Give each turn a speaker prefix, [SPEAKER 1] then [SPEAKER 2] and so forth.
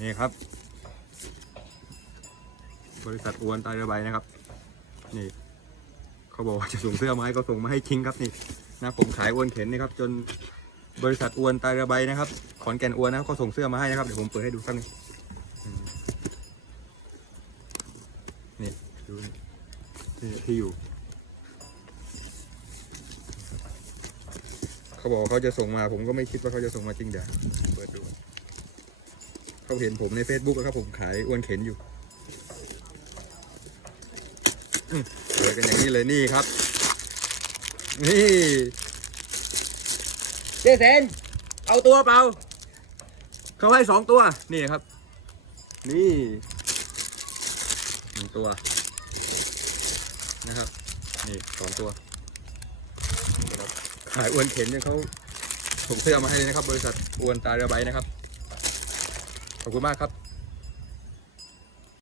[SPEAKER 1] นี่ครับ บริษัทอวนตาเรือใบนะครับ นี่ เขาบอกว่าจะส่งเสื้อมาให้ก็ส่งมาให้จริงครับนี่นะผมขายอวนเข็นนี่ครับ จนบริษัทอวนตาเรือใบนะครับ ขอนแก่นอวนนะเขาส่งเสื้อมาให้นะครับเดี๋ยวผมเปิดให้ดูสักนิดนี่ดูนี่ที่อยู่เขาบอกเขาจะส่งมา ผมก็ไม่คิดว่าเขาจะส่งมาจริงเดี๋ยวเปิดดู เขาเห็นผมใน Facebook แล้วครับผมขายอ้วนเข็นอยู่เปิดกันอย่างนี้เลยนี่ครับ นี่เจเซนเอาตัวเปล่าเขาให้สองตัว นี่ครับ นี่หนึ่งตัว นะครับ นี่สองตัวขายอ้วนเข็นเนี่ยเขาส่งเสื้อมาให้เลยนะครับ บริษัทอ้วนตาเรือใบนะครับ ขอบคุณมากครับ